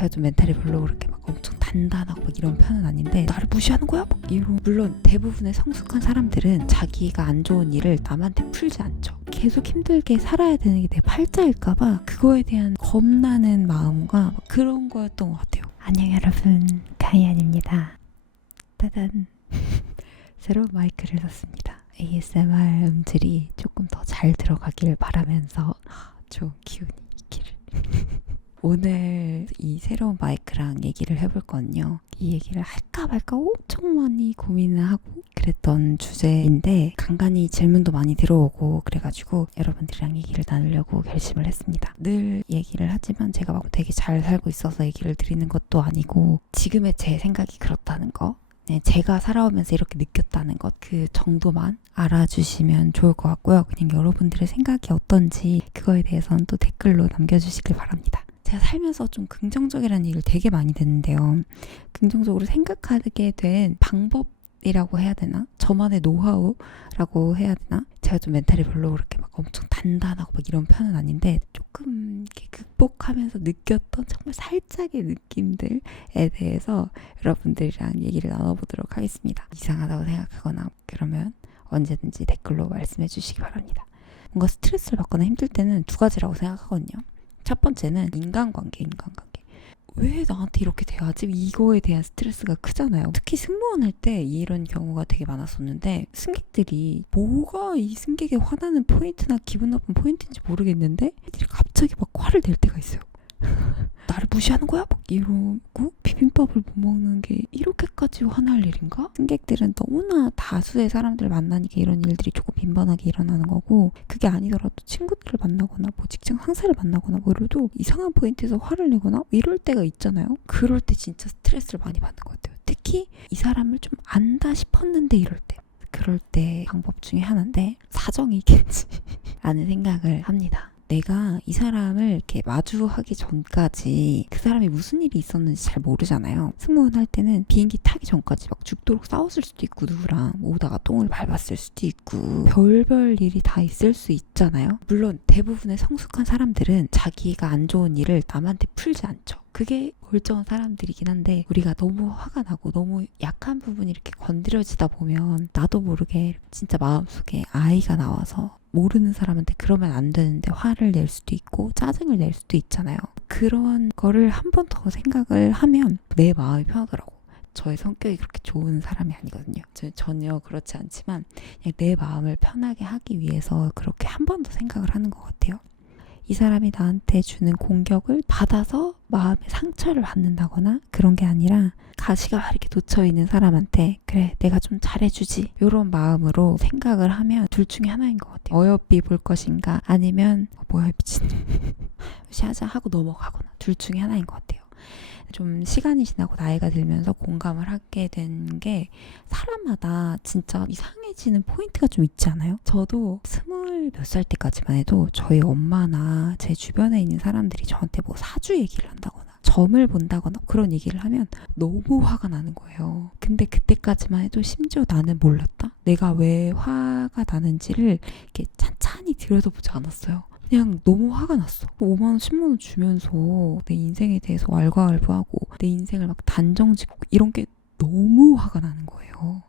제가 좀 멘탈이 별로 그렇게 막 엄청 단단하고 막 이런 편은 아닌데 나를 무시하는 거야? 막 이런. 물론 대부분의 성숙한 사람들은 자기가 안 좋은 일을 남한테 풀지 않죠. 계속 힘들게 살아야 되는 게 내 팔자일까봐 그거에 대한 겁나는 마음과 그런 거였던 것 같아요. 안녕 여러분, 가이안입니다. 따단. 새로운 마이크를 샀습니다. ASMR 음질이 조금 더 잘 들어가길 바라면서 좋은 기운이 있기를. 오늘 이 새로운 마이크랑 얘기를 해볼 거는요, 이 얘기를 할까 말까 엄청 많이 고민을 하고 그랬던 주제인데 간간히 질문도 많이 들어오고 그래가지고 여러분들이랑 얘기를 나누려고 결심을 했습니다. 늘 얘기를 하지만 제가 막 되게 잘 살고 있어서 얘기를 드리는 것도 아니고 지금의 제 생각이 그렇다는 거, 제가 살아오면서 이렇게 느꼈다는 것, 그 정도만 알아주시면 좋을 것 같고요. 그냥 여러분들의 생각이 어떤지 그거에 대해서는 또 댓글로 남겨주시길 바랍니다. 제가 살면서 좀 긍정적이라는 얘기를 되게 많이 듣는데요. 긍정적으로 생각하게 된 방법이라고 해야 되나? 저만의 노하우라고 해야 되나? 제가 좀 멘탈이 별로 그렇게 막 엄청 단단하고 막 이런 편은 아닌데 조금 이렇게 극복하면서 느꼈던 정말 살짝의 느낌들에 대해서 여러분들이랑 얘기를 나눠보도록 하겠습니다. 이상하다고 생각하거나 그러면 언제든지 댓글로 말씀해 주시기 바랍니다. 뭔가 스트레스를 받거나 힘들 때는 두 가지라고 생각하거든요. 첫 번째는 인간관계. 왜 나한테 이렇게 돼야지? 이거에 대한 스트레스가 크잖아요. 특히 승무원 할 때 이런 경우가 되게 많았었는데 승객들이 뭐가 이 승객의 화나는 포인트나 기분 나쁜 포인트인지 모르겠는데 애들이 갑자기 막 화를 낼 때가 있어요. 나를 무시하는 거야? 막 이러고 비빔밥을 못 먹는 게 이렇게까지 화날 일인가? 승객들은 너무나 다수의 사람들을 만나니까 이런 일들이 조금 빈번하게 일어나는 거고, 그게 아니더라도 친구들을 만나거나 뭐 직장 상사를 만나거나 뭐 이래도 이상한 포인트에서 화를 내거나 뭐 이럴 때가 있잖아요. 그럴 때 진짜 스트레스를 많이 받는 것 같아요. 특히 이 사람을 좀 안다 싶었는데 이럴 때. 그럴 때 방법 중에 하나인데 사정이 있겠지 라는 생각을 합니다. 내가 이 사람을 이렇게 마주하기 전까지 그 사람이 무슨 일이 있었는지 잘 모르잖아요. 승무원 할 때는 비행기 타기 전까지 막 죽도록 싸웠을 수도 있고 누구랑 오다가 똥을 밟았을 수도 있고 별별 일이 다 있을 수 있잖아요. 물론 대부분의 성숙한 사람들은 자기가 안 좋은 일을 남한테 풀지 않죠. 그게 멀쩡한 사람들이긴 한데 우리가 너무 화가 나고 너무 약한 부분이 이렇게 건드려지다 보면 나도 모르게 진짜 마음속에 아이가 나와서 모르는 사람한테 그러면 안 되는데 화를 낼 수도 있고 짜증을 낼 수도 있잖아요. 그런 거를 한 번 더 생각을 하면 내 마음이 편하더라고. 저의 성격이 그렇게 좋은 사람이 아니거든요. 전혀 그렇지 않지만 그냥 내 마음을 편하게 하기 위해서 그렇게 한 번 더 생각을 하는 것 같아요. 이 사람이 나한테 주는 공격을 받아서 마음에 상처를 받는다거나 그런 게 아니라 가시가 이렇게 놓쳐있는 사람한테 그래 내가 좀 잘해주지 이런 마음으로 생각을 하면 둘 중에 하나인 것 같아요. 어여삐 볼 것인가 아니면 뭐야 미친 무시하자 하고 넘어가거나 둘 중에 하나인 것 같아요. 좀 시간이 지나고 나이가 들면서 공감을 하게 된 게 사람마다 진짜 이상해지는 포인트가 좀 있지 않아요? 저도 20몇 살 때까지만 해도 저희 엄마나 제 주변에 있는 사람들이 저한테 뭐 사주 얘기를 한다거나 점을 본다거나 그런 얘기를 하면 너무 화가 나는 거예요. 근데 그때까지만 해도 심지어 나는 몰랐다? 내가 왜 화가 나는지를 이렇게 찬찬히 들여다보지 않았어요. 그냥 너무 화가 났어. 5만원, 10만원 주면서 내 인생에 대해서 왈가왈부하고 내 인생을 막 단정짓고 이런 게 너무 화가 나는 거예요.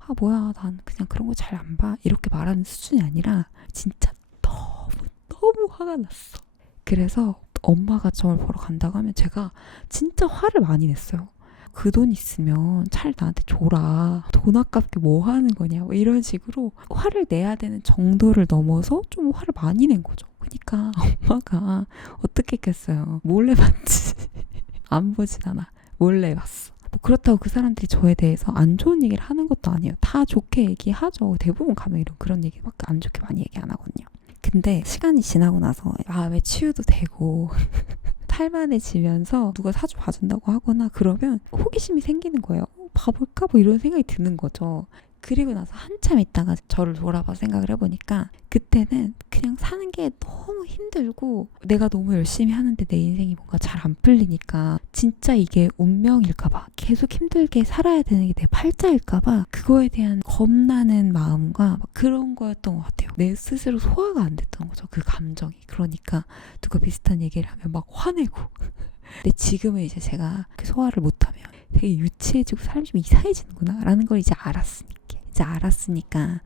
아 뭐야 난 그냥 그런 거 잘 안 봐 이렇게 말하는 수준이 아니라 진짜 너무 화가 났어. 그래서 엄마가 점을 보러 간다고 하면 제가 진짜 화를 많이 냈어요. 그 돈 있으면 차라리 나한테 줘라. 돈 아깝게 뭐 하는 거냐. 뭐 이런 식으로 화를 내야 되는 정도를 넘어서 좀 화를 많이 낸 거죠. 그러니까 엄마가 어떻게 했겠어요. 몰래 봤지. 안 보진 않아. 몰래 봤어. 뭐 그렇다고 그 사람들이 저에 대해서 안 좋은 얘기를 하는 것도 아니에요. 다 좋게 얘기하죠. 대부분 가면 그런 얘기밖에 안 좋게 많이 얘기 안 하거든요. 근데 시간이 지나고 나서 마음의 치유도 되고 탈만해지면서 누가 사주 봐준다고 하거나 그러면 호기심이 생기는 거예요. 봐볼까? 뭐 이런 생각이 드는 거죠. 그리고 나서 한참 있다가 저를 돌아봐 생각을 해보니까 그때는 그냥 사는 게 너무 힘들고 내가 너무 열심히 하는데 내 인생이 뭔가 잘 안 풀리니까 진짜 이게 운명일까봐 계속 힘들게 살아야 되는 게 내 팔자일까봐 그거에 대한 겁나는 마음과 막 그런 거였던 것 같아요. 내 스스로 소화가 안 됐던 거죠. 그 감정이. 그러니까 누가 비슷한 얘기를 하면 막 화내고 근데 지금은 이제 제가 그 소화를 못하면 되게 유치해지고 사람이 좀 이상해지는구나 라는 걸 이제 알았으니까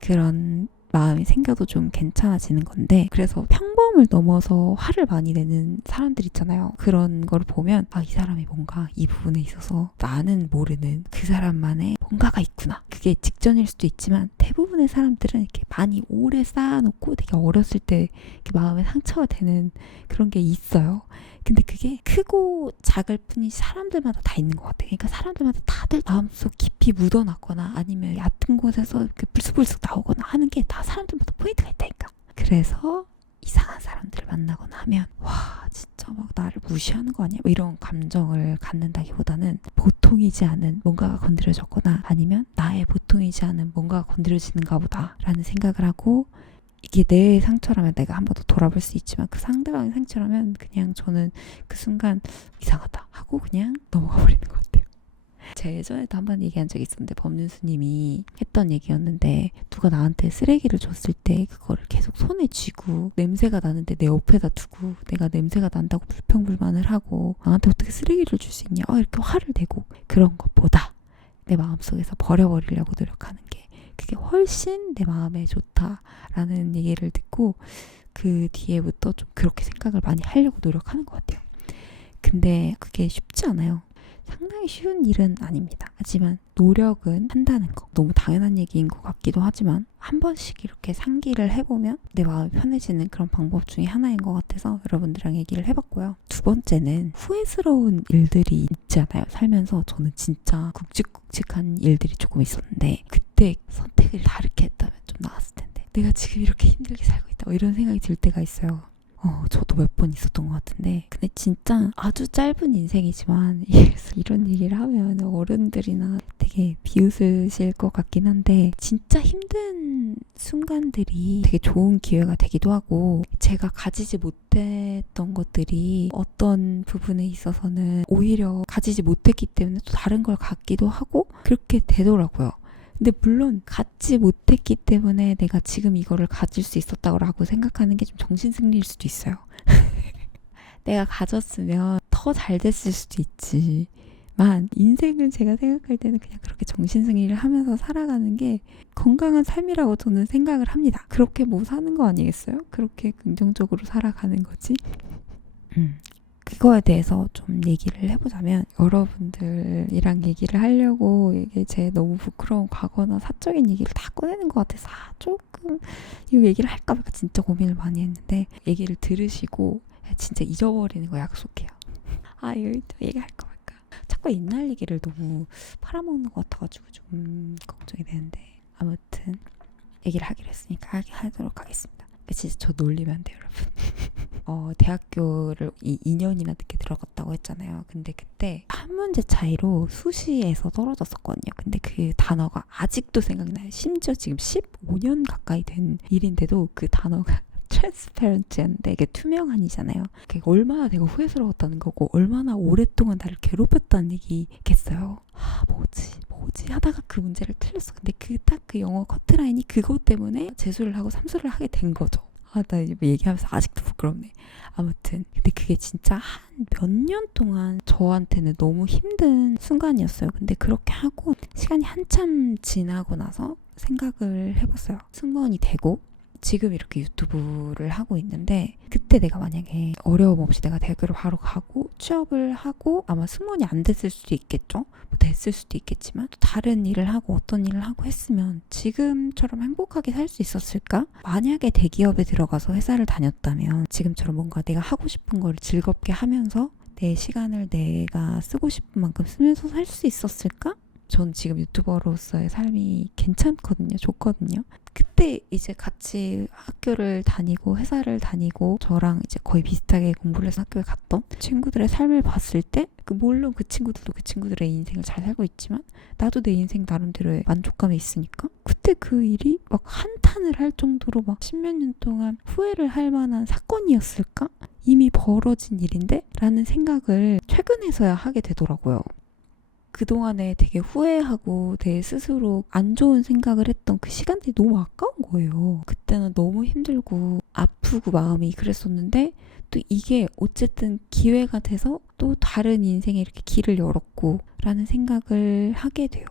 그런 마음이 생겨도 좀 괜찮아지는 건데, 그래서 평범을 넘어서 화를 많이 내는 사람들 있잖아요. 그런 거를 보면 이 사람이 뭔가 이 부분에 있어서 나는 모르는 그 사람만의 뭔가가 있구나. 그게 직전일 수도 있지만 대부분의 사람들은 이렇게 많이 오래 쌓아놓고 되게 어렸을 때 이렇게 마음에 상처가 되는 그런 게 있어요. 근데 그게 크고 작을 뿐이지 사람들마다 다 있는 것 같아요. 그러니까 사람들마다 다들 마음속 깊이 묻어놨거나 아니면 얕은 곳에서 이렇게 불쑥불쑥 나오거나 하는 게 다 사람들마다 포인트가 있다니까. 그래서 이상한 사람들을 만나거나 하면 와 진짜 막 나를 무시하는 거 아니야? 뭐 이런 감정을 갖는다기보다는 보통이지 않은 뭔가가 건드려졌거나 아니면 나의 보통이지 않은 뭔가가 건드려지는가 보다 라는 생각을 하고, 이게 내 상처라면 내가 한 번 더 돌아볼 수 있지만 그 상대방의 상처라면 그냥 저는 그 순간 이상하다 하고 그냥 넘어가 버리는 것 같아요. 제가 예전에도 한번 얘기한 적이 있었는데, 법륜스님이 했던 얘기였는데, 누가 나한테 쓰레기를 줬을 때 그거를 계속 손에 쥐고 냄새가 나는데 내 옆에다 두고 내가 냄새가 난다고 불평불만을 하고 나한테 어떻게 쓰레기를 줄 수 있냐 이렇게 화를 내고 그런 것보다 내 마음속에서 버려버리려고 노력하는 게 그게 훨씬 내 마음에 좋다라는 얘기를 듣고 그 뒤에부터 좀 그렇게 생각을 많이 하려고 노력하는 것 같아요. 근데 그게 쉽지 않아요. 상당히 쉬운 일은 아닙니다. 하지만 노력은 한다는 거 너무 당연한 얘기인 것 같기도 하지만 한 번씩 이렇게 상기를 해보면 내 마음이 편해지는 그런 방법 중에 하나인 것 같아서 여러분들이랑 얘기를 해봤고요. 두 번째는 후회스러운 일들이 있잖아요. 살면서 저는 진짜 굵직굵직한 일들이 조금 있었는데 그때 선택을 다르게 했다면 좀 나았을 텐데 내가 지금 이렇게 힘들게 살고 있다 이런 생각이 들 때가 있어요. 저도 몇 번 있었던 것 같은데, 근데 진짜 아주 짧은 인생이지만 이런 얘기를 하면 어른들이나 되게 비웃으실 것 같긴 한데, 진짜 힘든 순간들이 되게 좋은 기회가 되기도 하고, 제가 가지지 못했던 것들이 어떤 부분에 있어서는 오히려 가지지 못했기 때문에 또 다른 걸 갖기도 하고 그렇게 되더라고요. 근데 물론 갖지 못했기 때문에 내가 지금 이거를 가질 수 있었다고 생각하는 게 좀 정신승리일 수도 있어요. 내가 가졌으면 더 잘 됐을 수도 있지만 인생은 제가 생각할 때는 그냥 그렇게 정신승리를 하면서 살아가는 게 건강한 삶이라고 저는 생각을 합니다. 그렇게 뭐 사는 거 아니겠어요? 그렇게 긍정적으로 살아가는 거지. 그거에 대해서 좀 얘기를 해보자면, 여러분들이랑 얘기를 하려고 이게 제 너무 부끄러운 과거나 사적인 얘기를 다 꺼내는 것 같아서 조금 이 얘기를 할까 말까 진짜 고민을 많이 했는데, 얘기를 들으시고 진짜 잊어버리는 거 약속해요. 이거 얘기할까 말까 자꾸 옛날 얘기를 너무 팔아먹는 것 같아가지고 좀 걱정이 되는데, 아무튼 얘기를 하기로 했으니까 하도록 하겠습니다. 진짜 저 놀리면 안 돼요, 여러분. 대학교를 2년이나 늦게 들어갔다고 했잖아요. 근데 그때 한 문제 차이로 수시에서 떨어졌었거든요. 근데 그 단어가 아직도 생각나요. 심지어 지금 15년 가까이 된 일인데도 그 단어가 transparent였는데 이게 투명한이잖아요. 그게 얼마나 내가 후회스러웠다는 거고 얼마나 오랫동안 나를 괴롭혔다는 얘기겠어요. 뭐지 하다가 그 문제를 틀렸어. 근데 딱 그 영어 커트라인이 그것 때문에 재수를 하고 삼수를 하게 된 거죠. 나 이제 얘기하면서 아직도 부끄럽네. 아무튼 근데 그게 진짜 한 몇 년 동안 저한테는 너무 힘든 순간이었어요. 근데 그렇게 하고 시간이 한참 지나고 나서 생각을 해봤어요. 승무원이 되고 지금 이렇게 유튜브를 하고 있는데, 그때 내가 만약에 어려움 없이 내가 대학교를 바로 가고 취업을 하고 아마 승무원이 안 됐을 수도 있겠죠. 뭐 됐을 수도 있겠지만 또 다른 일을 하고 어떤 일을 하고 했으면 지금처럼 행복하게 살 수 있었을까? 만약에 대기업에 들어가서 회사를 다녔다면 지금처럼 뭔가 내가 하고 싶은 걸 즐겁게 하면서 내 시간을 내가 쓰고 싶은 만큼 쓰면서 살 수 있었을까? 전 지금 유튜버로서의 삶이 괜찮거든요. 좋거든요. 그때 이제 같이 학교를 다니고 회사를 다니고 저랑 이제 거의 비슷하게 공부를 해서 학교에 갔던 친구들의 삶을 봤을 때 물론 그 친구들도 그 친구들의 인생을 잘 살고 있지만 나도 내 인생 나름대로의 만족감이 있으니까 그때 그 일이 막 한탄을 할 정도로 막 십몇 년 동안 후회를 할 만한 사건이었을까? 이미 벌어진 일인데? 라는 생각을 최근에서야 하게 되더라고요. 그동안에 되게 후회하고 내 스스로 안 좋은 생각을 했던 그 시간들이 너무 아까운 거예요. 그때는 너무 힘들고 아프고 마음이 그랬었는데 또 이게 어쨌든 기회가 돼서 또 다른 인생에 이렇게 길을 열었고 라는 생각을 하게 돼요.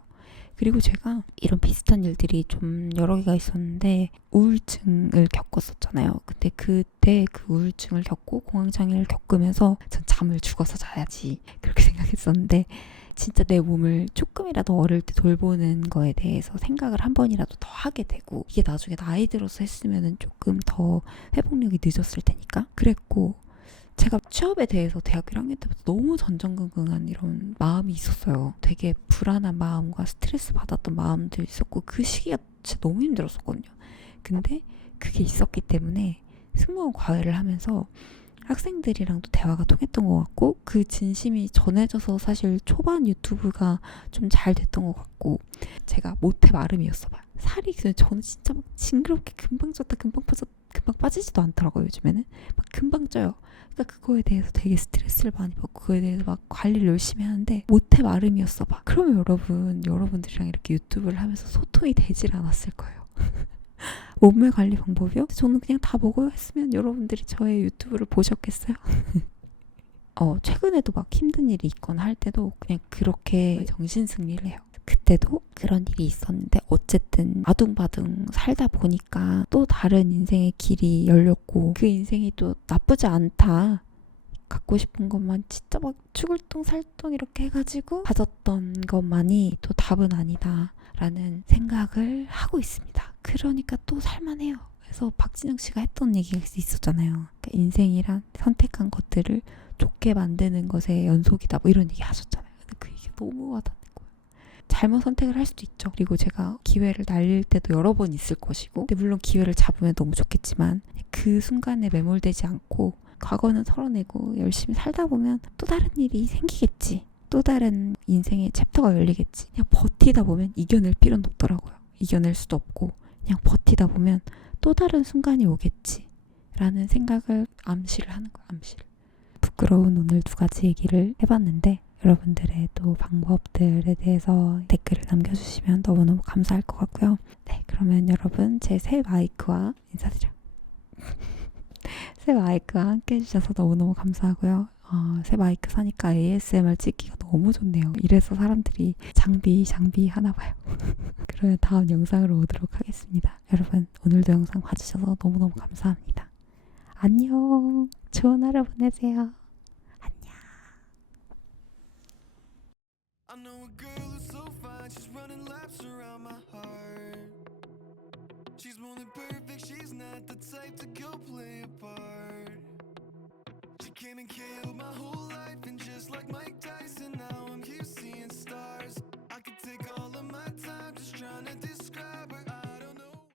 그리고 제가 이런 비슷한 일들이 좀 여러 개가 있었는데 우울증을 겪었었잖아요. 근데 그때 그 우울증을 겪고 공황장애를 겪으면서 전 잠을 죽어서 자야지 그렇게 생각했었는데 진짜 내 몸을 조금이라도 어릴 때 돌보는 거에 대해서 생각을 한 번이라도 더 하게 되고 이게 나중에 나이 들어서 했으면은 조금 더 회복력이 늦었을 테니까 그랬고 제가 취업에 대해서 대학교 1학년 때부터 너무 전전긍긍한 이런 마음이 있었어요. 되게 불안한 마음과 스트레스 받았던 마음도 있었고 그 시기가 진짜 너무 힘들었었거든요. 근데 그게 있었기 때문에 승무원 과외를 하면서 학생들이랑도 대화가 통했던 것 같고 그 진심이 전해져서 사실 초반 유튜브가 좀 잘 됐던 것 같고 제가 모태 마름이었어 봐요. 살이 저는 진짜 막 징그럽게 금방 쪘다 금방 빠졌다 금방 빠지지도 않더라고요. 요즘에는 막 금방 쪄요. 그러니까 그거에 대해서 되게 스트레스를 많이 받고 그거에 대해서 막 관리를 열심히 하는데 모태 마름이었어 봐. 그러면 여러분들이랑 이렇게 유튜브를 하면서 소통이 되질 않았을 거예요. 몸매 관리 방법이요? 저는 그냥 다 먹어요 했으면 여러분들이 저의 유튜브를 보셨겠어요? 최근에도 막 힘든 일이 있거나 할 때도 그냥 그렇게 정신 승리를 해요. 그때도 그런 일이 있었는데 어쨌든 아둥바둥 살다 보니까 또 다른 인생의 길이 열렸고 그 인생이 또 나쁘지 않다. 갖고 싶은 것만 진짜 막 죽을 똥 살똥 이렇게 해가지고 가졌던 것만이 또 답은 아니다 라는 생각을 하고 있습니다. 그러니까 또 살만해요. 그래서 박진영 씨가 했던 얘기가 있었잖아요. 그러니까 인생이란 선택한 것들을 좋게 만드는 것의 연속이다 뭐 이런 얘기 하셨잖아요. 근데 그 얘기 너무 와닿는 거예요. 잘못 선택을 할 수도 있죠. 그리고 제가 기회를 날릴 때도 여러 번 있을 것이고 근데 물론 기회를 잡으면 너무 좋겠지만 그 순간에 매몰되지 않고 과거는 털어내고 열심히 살다 보면 또 다른 일이 생기겠지. 또 다른 인생의 챕터가 열리겠지. 그냥 버티다 보면 이겨낼 필요는 없더라고요. 이겨낼 수도 없고 그냥 버티다 보면 또 다른 순간이 오겠지. 라는 생각을 암시를 하는 거예요. 암시를. 부끄러운 오늘 2가지 얘기를 해봤는데 여러분들의 또 방법들에 대해서 댓글을 남겨주시면 너무너무 감사할 것 같고요. 네, 그러면 여러분 제 새 마이크와 인사드려요. 새 마이크와 함께 해주셔서 너무너무 감사하고요. 새 마이크 사니까 ASMR 찍기가 너무 좋네요. 이래서 사람들이 장비 하나봐요. 그러면 다음 영상으로 오도록 하겠습니다. 여러분 오늘도 영상 봐주셔서 너무너무 감사합니다. 안녕. 좋은 하루 보내세요. 안녕. I know a girl who's so fine, she's running laps around my heart. She's more than perfect, she's not the type to go play a part. She came and killed my whole life.